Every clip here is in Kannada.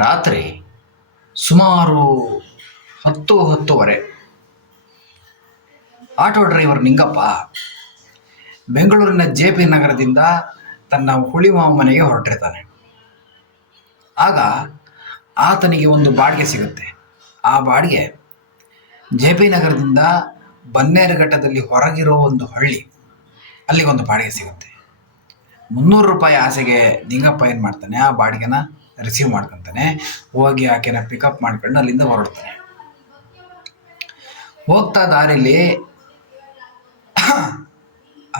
ರಾತ್ರಿ ಸುಮಾರು 10:10 ಆಟೋ ಡ್ರೈವರ್ ನಿಂಗಪ್ಪ ಬೆಂಗಳೂರಿನ ಜೆ.ಪಿ. ನಗರದಿಂದ ತನ್ನ ಹುಳಿಮಾವು ಹೊರಟಿರ್ತಾನೆ. ಆಗ ಆತನಿಗೆ ಒಂದು ಬಾಡಿಗೆ ಸಿಗುತ್ತೆ. ಆ ಬಾಡಿಗೆ ಜೆ.ಪಿ. ನಗರದಿಂದ ಬನ್ನೇರುಘಟ್ಟದಲ್ಲಿ ಹೊರಗಿರೋ ಒಂದು ಹಳ್ಳಿ, ಅಲ್ಲಿಗೊಂದು ಬಾಡಿಗೆ ಸಿಗುತ್ತೆ. 300 ರೂಪಾಯಿ ಆಸೆಗೆ ನಿಂಗಪ್ಪ ಏನು ಮಾಡ್ತಾನೆ, ಆ ಬಾಡಿಗೆನ ರಿಸೀವ್ ಮಾಡ್ಕೊತಾನೆ. ಹೋಗಿ ಆಕೆನ ಪಿಕಪ್ ಮಾಡ್ಕೊಂಡು ಅಲ್ಲಿಂದ ಹೊರಡ್ತಾನೆ. ಹೋಗ್ತಾ ದಾರಿಲಿ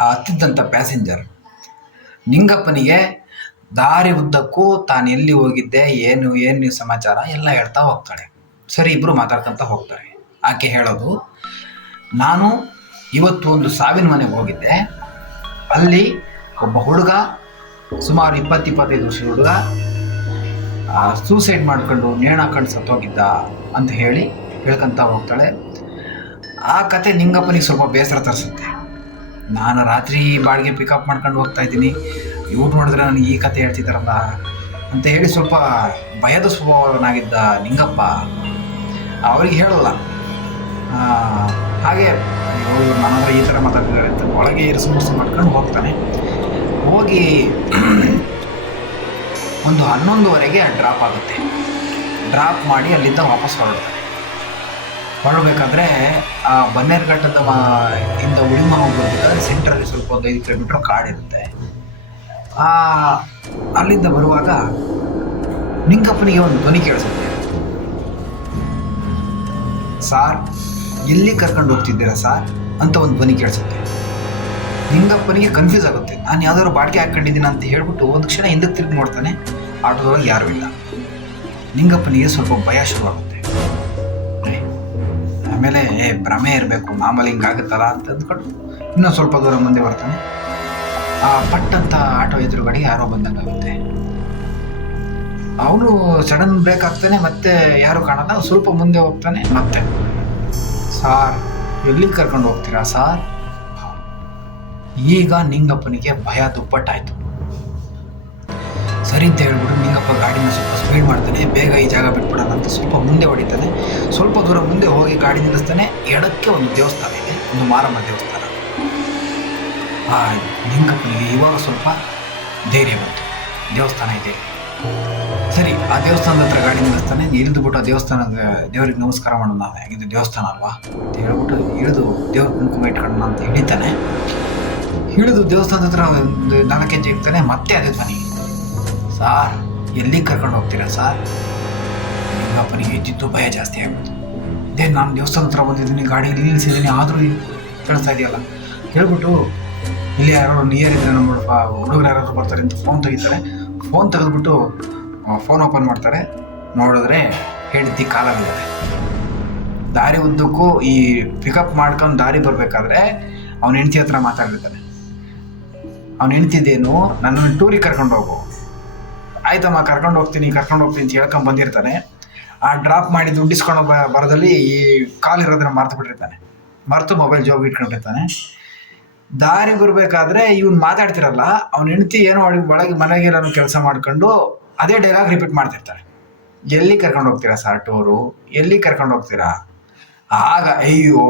ಹತ್ತಿದ್ದಂಥ ಪ್ಯಾಸೆಂಜರ್ ನಿಂಗಪ್ಪನಿಗೆ ದಾರಿ ಉದ್ದಕ್ಕೂ ತಾನು ಎಲ್ಲಿ ಹೋಗಿದ್ದೆ, ಏನು ಸಮಾಚಾರ ಎಲ್ಲ ಹೇಳ್ತಾ ಹೋಗ್ತಾಳೆ. ಸರಿ, ಇಬ್ಬರು ಮಾತಾಡ್ಕೊಂತ ಹೋಗ್ತಾರೆ. ಆಕೆ ಹೇಳೋದು, ನಾನು ಇವತ್ತು ಒಂದು ಸಾವಿನ ಮನೆಗೆ ಹೋಗಿದ್ದೆ. ಅಲ್ಲಿ ಒಬ್ಬ ಹುಡುಗ, ಸುಮಾರು 20-25 ವರ್ಷದ ಹುಡುಗ ಸೂಸೈಡ್ ಮಾಡ್ಕೊಂಡು ನೇಣು ಹಾಕೊಂಡು ಸತ್ತೋಗಿದ್ದ ಅಂತ ಹೇಳ್ಕೊಂತ ಹೋಗ್ತಾಳೆ. ಆ ಕತೆ ನಿಂಗಪ್ಪನಿಗೆ ಸ್ವಲ್ಪ ಬೇಸರ ತರಿಸುತ್ತೆ. ನಾನು ರಾತ್ರಿ ಬಾಡಿಗೆ ಪಿಕಪ್ ಮಾಡ್ಕೊಂಡು ಹೋಗ್ತಾ ಇದ್ದೀನಿ, ಇವ್ರು ನೋಡಿದ್ರೆ ನನಗೆ ಈ ಕತೆ ಹೇಳ್ತಿದ್ದಾರಲ್ಲ ಅಂತ ಹೇಳಿ ಸ್ವಲ್ಪ ಭಯದ ಸ್ವಭಾವನಾಗಿದ್ದ ನಿಂಗಪ್ಪ ಅವ್ರಿಗೆ ಹೇಳಲ್ಲ. ಹಾಗೆ ನನ್ನ ಹತ್ರ ಈ ಥರ ಮಾತಾಡ್ತಿದ್ದಾರೆ ಅಂತ ಒಳಗೆ ಇರಿಸು ಮಾಡ್ಕೊಂಡು ಹೋಗ್ತಾನೆ. ಹೋಗಿ ಒಂದು 11:30ಗೆ ಡ್ರಾಪ್ ಆಗುತ್ತೆ. ಡ್ರಾಪ್ ಮಾಡಿ ಅಲ್ಲಿಂದ ವಾಪಸ್ ಹೊರಡಬೇಕಾದ್ರೆ ಆ ಬನ್ನೇರುಘಟ್ಟದ ಇಂದ ಹುಳಿಮಾವು ಹೋಗ್ಬೇಕಾದ್ರೆ ಸೆಂಟ್ರಲ್ಲಿ ಸ್ವಲ್ಪ ಒಂದು 5 ಕಿಲೋಮೀಟ್ರ್ ಕಾಡಿರುತ್ತೆ. ಅಲ್ಲಿಂದ ಬರುವಾಗ ನಿಂಗಪ್ಪನಿಗೆ ಒಂದು ಧ್ವನಿ ಕೇಳಿಸುತ್ತೆ. ಸಾರ್, ಎಲ್ಲಿ ಕರ್ಕೊಂಡು ಹೋಗ್ತಿದ್ದೀರಾ ಸಾರ್ ಅಂತ ಒಂದು ಧ್ವನಿ ಕೇಳಿಸುತ್ತೆ. ನಿಂಗಪ್ಪನಿಗೆ ಕನ್ಫ್ಯೂಸ್ ಆಗುತ್ತೆ. ನಾನು ಯಾವ್ದಾದ್ರು ಬಾಡಿಗೆ ಹಾಕೊಂಡಿದ್ದೀನಿ ಅಂತ ಹೇಳ್ಬಿಟ್ಟು ಒಂದು ಕ್ಷಣ ಹಿಂದಕ್ಕೆ ತಿರುಗಿ ನೋಡ್ತಾನೆ. ಆಟೋದೊಳಗೆ ಯಾರೂ ಇಲ್ಲ. ನಿಂಗಪ್ಪನಿಗೆ ಸ್ವಲ್ಪ ಭಯ ಶುರುವಾಗುತ್ತೆ. ಆಮೇಲೆ ಭ್ರಮೆ ಇರಬೇಕು, ಮಾಮೂಲಿ ಹಿಂಗಾಗುತ್ತಲ್ಲ ಅಂತ ಅಂದ್ಕೊಂಡು ಇನ್ನೊಂದು ಸ್ವಲ್ಪ ದೂರ ಮುಂದೆ ಬರ್ತಾನೆ. ಪಟ್ ಅಂತ ಆಟೋ ಎದುರುಗಡೆ ಯಾರೋ ಬಂದಂಗಾಗುತ್ತೆ. ಅವನು ಸಡನ್ ಬ್ರೇಕ್ ಆಗ್ತಾನೆ, ಮತ್ತೆ ಯಾರು ಕಾಣಲ್ಲ. ಸ್ವಲ್ಪ ಮುಂದೆ ಹೋಗ್ತಾನೆ. ಮತ್ತೆ, ಸಾರ್ ಎಲ್ಲಿಗೆ ಕರ್ಕೊಂಡು ಹೋಗ್ತೀರಾ ಸಾರ್? ಈಗ ನಿಂಗಪ್ಪನಿಗೆ ಭಯ ದುಪ್ಪಟ್ಟಾಯ್ತು. ಸರಿ ಅಂತ ಹೇಳ್ಬಿಟ್ಟು ನಿಂಗಪ್ಪ ಗಾಡಿನ ಸ್ವಲ್ಪ ಸ್ಪೀಡ್ ಮಾಡ್ತಾನೆ. ಬೇಗ ಈ ಜಾಗ ಬಿಟ್ಬಿಡೋಣ ಅಂತ ಸ್ವಲ್ಪ ಮುಂದೆ ಹೊಡಿತಾನೆ. ಸ್ವಲ್ಪ ದೂರ ಮುಂದೆ ಹೋಗಿ ಗಾಡಿ ನಿಲ್ಲಿಸ್ತಾನೆ. ಎಡಕ್ಕೆ ಒಂದು ದೇವಸ್ಥಾನ ಇದೆ, ಒಂದು ಮಾರಮ್ಮ ದೇವಸ್ಥಾನ. ನಿಂಗಪ್ಪನಿಗೆ ಇವಾಗ ಸ್ವಲ್ಪ ಧೈರ್ಯ ಬಂತು, ದೇವಸ್ಥಾನ ಇದೆ. ಸರಿ, ಆ ದೇವಸ್ಥಾನದ ಹತ್ರ ಗಾಡಿ ನಿಲ್ಲಿಸ್ತಾನೆ. ಇಳಿದುಬಿಟ್ಟು ಆ ದೇವರಿಗೆ ನಮಸ್ಕಾರ ಮಾಡೋಣ, ಇದು ದೇವಸ್ಥಾನ ಅಲ್ವಾ ಅಂತ ಹೇಳ್ಬಿಟ್ಟು ಇಳಿದು ದೇವ್ರ ಕುಂಕುಮ ಇಟ್ಕೊಳ್ಳೋಣ ಅಂತ ಹಿಡಿತಾನೆ. ಹಿಡಿದು ದೇವಸ್ಥಾನದ ಹತ್ರ ಒಂದು 4 ಹೆಜ್ಜೆ ಇರ್ತಾನೆ. ಮತ್ತೆ ಅದೇ ಧ್ವನಿ, ಸಾರ್ ಎಲ್ಲಿಗೆ ಕರ್ಕೊಂಡು ಹೋಗ್ತೀರಾ ಸಾರ್? ನಿಂಗಪ್ಪನಿಗೆ ಇದ್ದಿದ್ದು ಭಯ ಜಾಸ್ತಿ ಆಗ್ಬಿಡ್ತು. ನಾನು ದೇವಸ್ಥಾನದ ಹತ್ರ ಬಂದಿದ್ದೀನಿ, ಗಾಡಿಯಲ್ಲಿ ನಿಲ್ಲಿಸಿದ್ದೀನಿ, ಆದರೂ ಕೇಳಿಸ್ತಾ ಇದೆಯಲ್ಲ ಹೇಳ್ಬಿಟ್ಟು, ಇಲ್ಲಿ ಯಾರೋ ನಿಯರ್ ಇದ್ರೆ ನಮ್ಮ ಹುಡುಗರು ಯಾರಾದ್ರು ಬರ್ತಾರೆ ಅಂತ ಫೋನ್ ತೆಗಿತಾರೆ. ಫೋನ್ ತೆಗೆದ್ಬಿಟ್ಟು ಫೋನ್ ಓಪನ್ ಮಾಡ್ತಾರೆ. ನೋಡಿದ್ರೆ ಹೆಂಡತಿ ಕಾಲಲ್ಲಿದ್ದಾರೆ. ದಾರಿ ಉದ್ದಕ್ಕೂ ಈ ಪಿಕಪ್ ಮಾಡ್ಕೊಂಡು ದಾರಿ ಬರಬೇಕಾದ್ರೆ ಅವನ ಹೆಂಡತಿ ಹತ್ರ ಮಾತಾಡಿರ್ತಾನೆ. ಅವನ ಹೆಂಡ್ತಿದ್ದೇನು, ನನ್ನನ್ನು ಟೂರಿಗೆ ಕರ್ಕೊಂಡು ಹೋಗು, ಆಯ್ತಮ್ಮ ಕರ್ಕೊಂಡು ಹೋಗ್ತೀನಿ ಅಂತ ಹೇಳ್ಕೊಂಡು ಬಂದಿರ್ತಾನೆ. ಆ ಡ್ರಾಪ್ ಮಾಡಿ ದುಡ್ಡಿಸ್ಕೊಂಡು ಬರೋದಲ್ಲಿ ಈ ಕಾಲ್ ಇರೋದನ್ನ ಮರೆತು ಮೊಬೈಲ್ ಜೋಬ್ ಇಟ್ಕೊಂಡಿರ್ತಾನೆ. ದಾರಿ ಬರಬೇಕಾದ್ರೆ ಇವ್ನು ಮಾತಾಡ್ತಿರಲ್ಲ, ಅವ್ನ ಹೆಂಡತಿ ಏನೋ ಒಳಗೆ ಮನೆಗಿರೋ ಕೆಲಸ ಮಾಡ್ಕೊಂಡು ಅದೇ ಡೈಲಾಗ್ ರಿಪೀಟ್ ಮಾಡ್ತಿರ್ತಾರೆ. ಎಲ್ಲಿ ಕರ್ಕೊಂಡು ಹೋಗ್ತೀರಾ ಸಾರ್ ಟೂರು, ಎಲ್ಲಿ ಕರ್ಕೊಂಡು ಹೋಗ್ತೀರಾ? ಆಗ ಅಯ್ಯೋ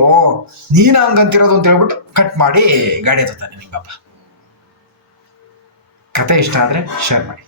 ನೀನು ಹಂಗಂತಿರೋದು ಅಂತ ಹೇಳ್ಬಿಟ್ಟು ಕಟ್ ಮಾಡಿ ಗಾಡಿ ಎತ್ತಾನೆ ನಿಂಗಪ್ಪ. ಕತೆ ಇಷ್ಟ ಆದರೆ ಶೇರ್ ಮಾಡಿ.